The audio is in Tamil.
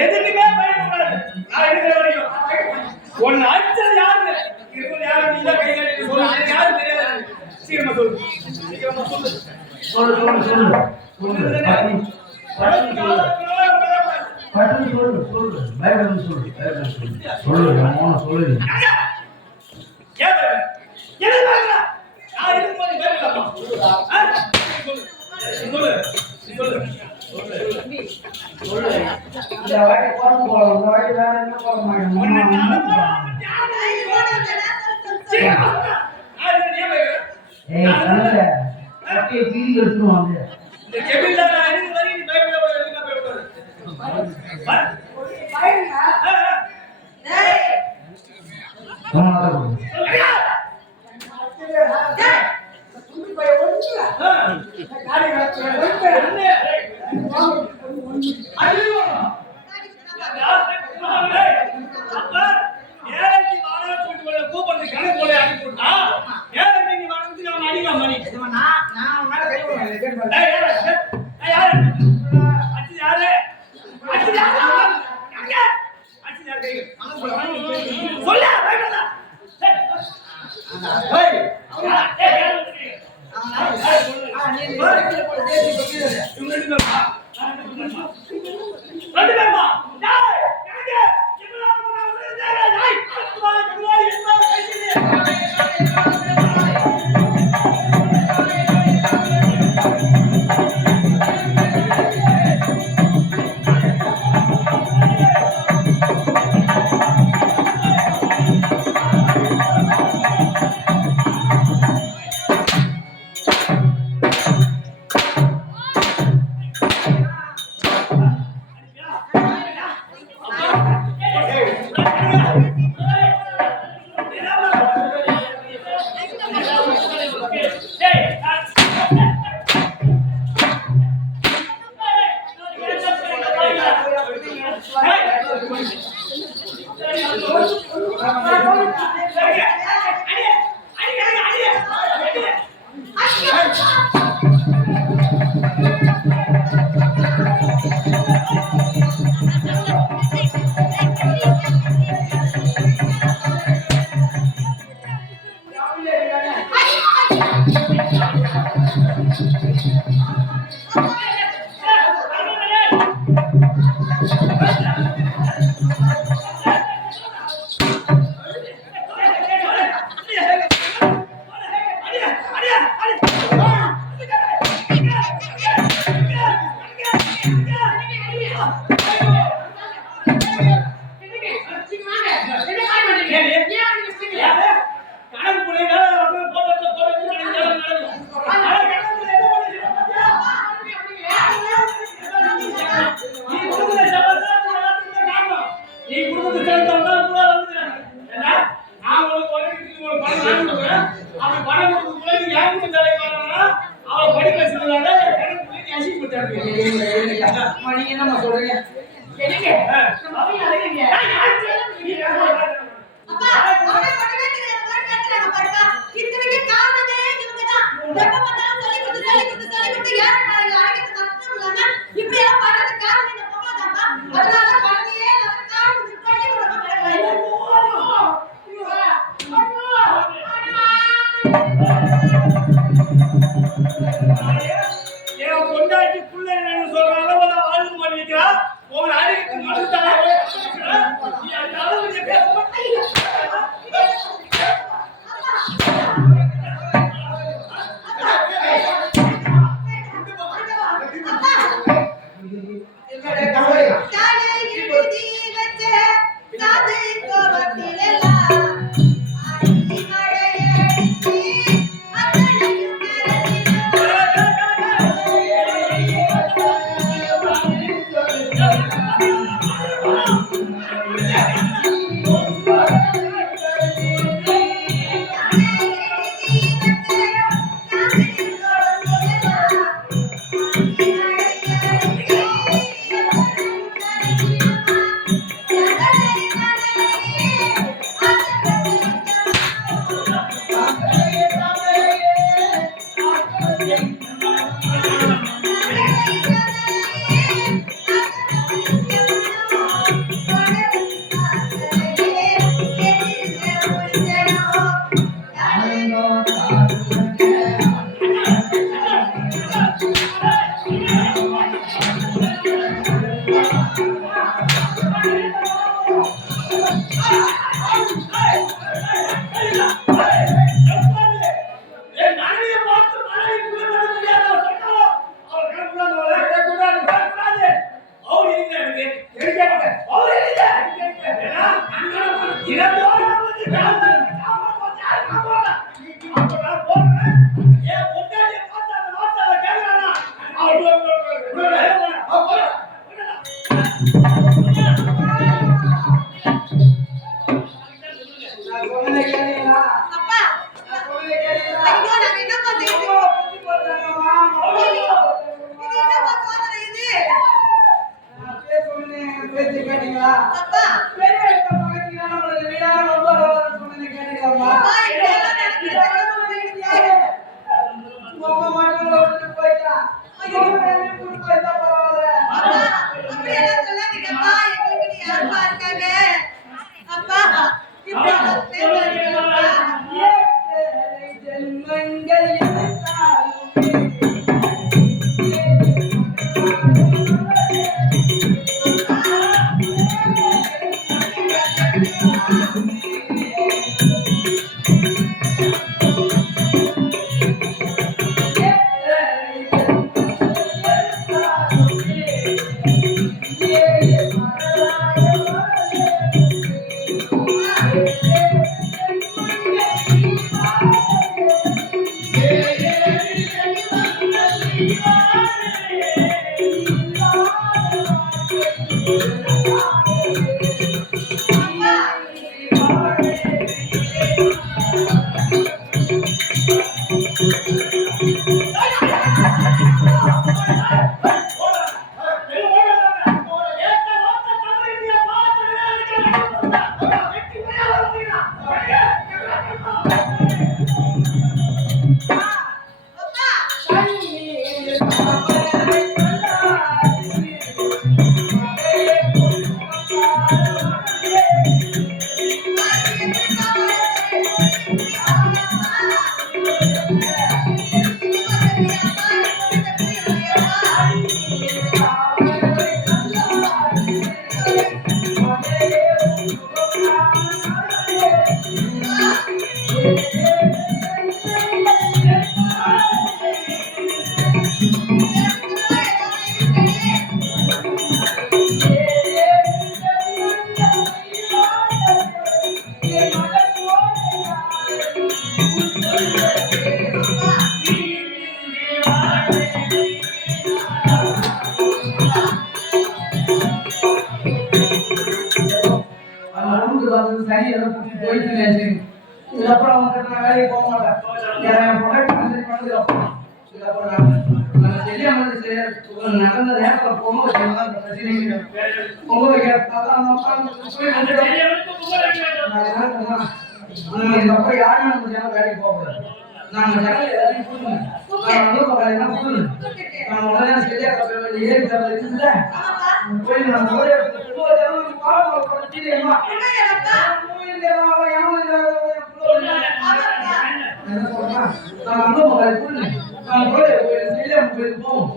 எதுக்குமே பயப்படாது. நான் இருக்கிற வரைக்கும் ஒன்னு அடிச்சது யாரு இருபது யாரும் நீங்க கை காட்டி சொல்லு யாரும் தெரியாது. சீக்கிரமா சொல்லு சீக்கிரமா சொல்லு சொல்லு சொல்லு சொல்லு பட்டு சொல்லு சொல்லு பயப்படாத சொல்லு பயப்படாத சொல்லு சொல்லு அம்மா சொல்லு கேளு என்ன பாக்குற நான் இதுக்கு போய் பயப்படாமா சொல்லு சொல்லு சொல்லு இந்த வாட்டி போறோம் போறோம் இந்த வாட்டி வேற என்ன போற மாட்டோம் ஏய் கண்ணே அப்படியே வீல் எடுத்துவாங்க இந்த கெபில்ல நான் இருந்து வரி நீ பயப்படாத எதுக்கு பயப்படாத பயங்க டேய் ஆமா டேய் தும்பி போய் ஒண்ணுல காடி வச்சு ஒண்ணு ஐயோ அப்பா ஏழைக்கு வாடா சொல்லிட்டு கூப்பிடுறது கணக்கு போல அனுப்பி விட்டா ஏழைக்கு நீ வாடா நான் அடிக்கலாம் மணி நான் மேல கை போடுறேன் ஏய் யாரு அச்சி யாரு அச்சி யாரு அங்க அச்சி யாரு கை சொல்ல வேண்டாம் ஏய் எரிக்காங்க அவர் எரிக்க ஏன்னா இரண்டோட வந்து காமா போச்சு அப்ப நான் போறேன் ஏன் பொண்டாட்டிய பார்த்து அந்த வார்த்தையை கேக்குறானா இதுக்கப்புறம் அவங்க நான் வேலைக்கு போக மாட்டேன் என் ப்ரொடக்ட் பண்ணதுக்கப்புறம் இதுக்கப்புறம் நான் தெரியாம நடந்த நேரத்தில் பொங்கல் வைக்கலாம் பிரச்சனை பொங்கல் வைக்கிறதுக்காக இதுக்கப்புறம் யாரும் நம்ம வேலைக்கு போகக்கூடாது நாங்கள் ஜனங்கள் எல்லாத்தையும் கொடுங்க நான் கொடுங்க நான் உடனே சரியா ஏறி தரது இருக்குல்ல போய் நான் போவோம்